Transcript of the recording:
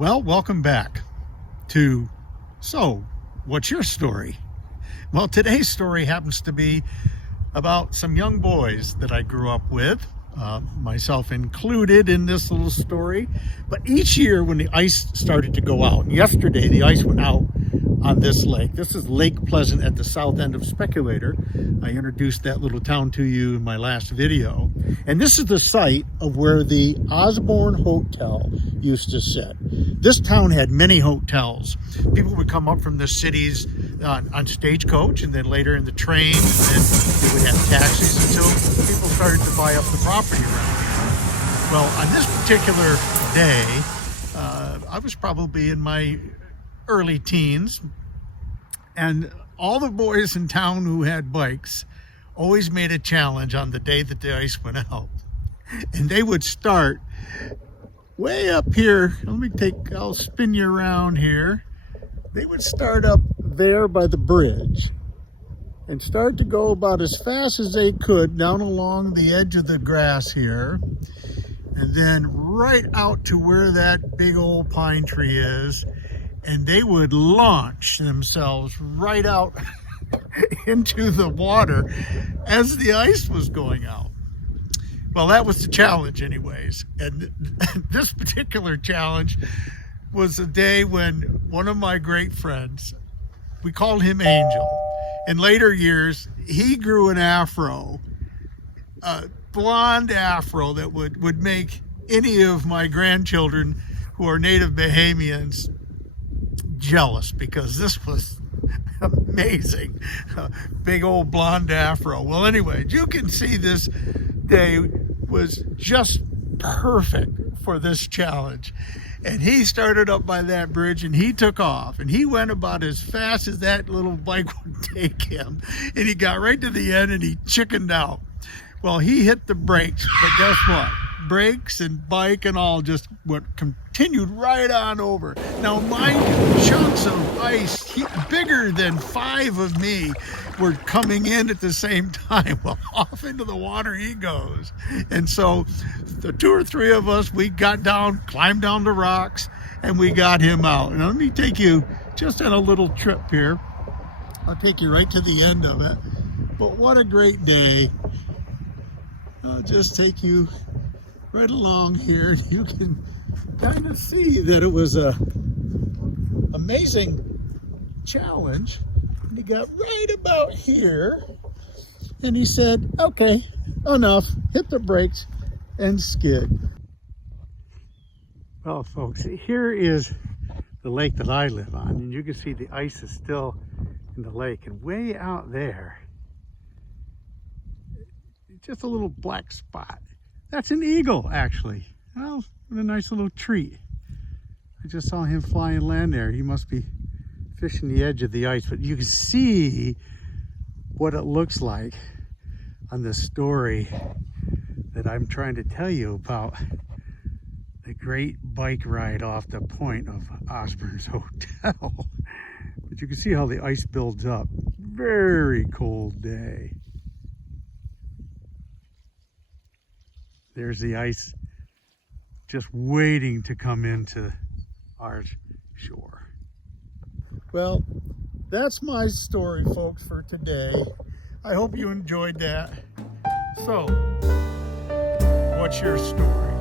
Well, welcome back to So, what's your story? Well, today's story happens to be about some young boys that I grew up with, myself included in this little story. But each year when the ice started to go out, and yesterday the ice went out on this lake. This is Lake Pleasant at the south end of Speculator. I introduced that little town to you in my last video. And this is the site of where the Osborne Hotel used to sit. This town had many hotels. People would come up from the cities on stagecoach, and then later in the train, and then they would have taxis until people started to buy up the property around here. Well, on this particular day, I was probably in my early teens, and all the boys in town who had bikes always made a challenge on the day that the ice went out. And they would start way up here. I'll spin you around here. They would start up there by the bridge and start to go about as fast as they could down along the edge of the grass here, and then right out to where that big old pine tree is, and they would launch themselves right out into the water as the ice was going out. Well, that was the challenge anyways. And this particular challenge was a day when one of my great friends, we called him Angel. In later years, he grew an afro, a blonde afro that would make any of my grandchildren who are native Bahamians jealous, because this was amazing. Big old blonde afro. Well, anyway, you can see this day was just perfect for this challenge. And he started up by that bridge and he took off, and he went about as fast as that little bike would take him. And he got right to the end and he chickened out. Well, he hit the brakes, but guess what? Brakes and bike and all just continued right on over. Now, mind you, chunks of ice bigger than 5 of me were coming in at the same time. Well, off into the water he goes. And so the 2 or 3 of us, we got down, climbed down the rocks, and we got him out. And let me take you just on a little trip here. I'll take you right to the end of it. But what a great day. I'll just take you right along here. You can kind of see that it was a amazing challenge. And he got right about here and he said, okay, enough, hit the brakes and skid. Well, folks, here is the lake that I live on, and you can see the ice is still in the lake, and way out there, just a little black spot. That's an eagle, actually. Well, what a nice little treat. I just saw him fly and land there. He must be fishing the edge of the ice, but you can see what it looks like on the story that I'm trying to tell you about the great bike ride off the point of Osborne's Hotel. But you can see how the ice builds up. Very cold day. There's the ice just waiting to come into our shore. Well, that's my story, folks, for today. I hope you enjoyed that. So, what's your story?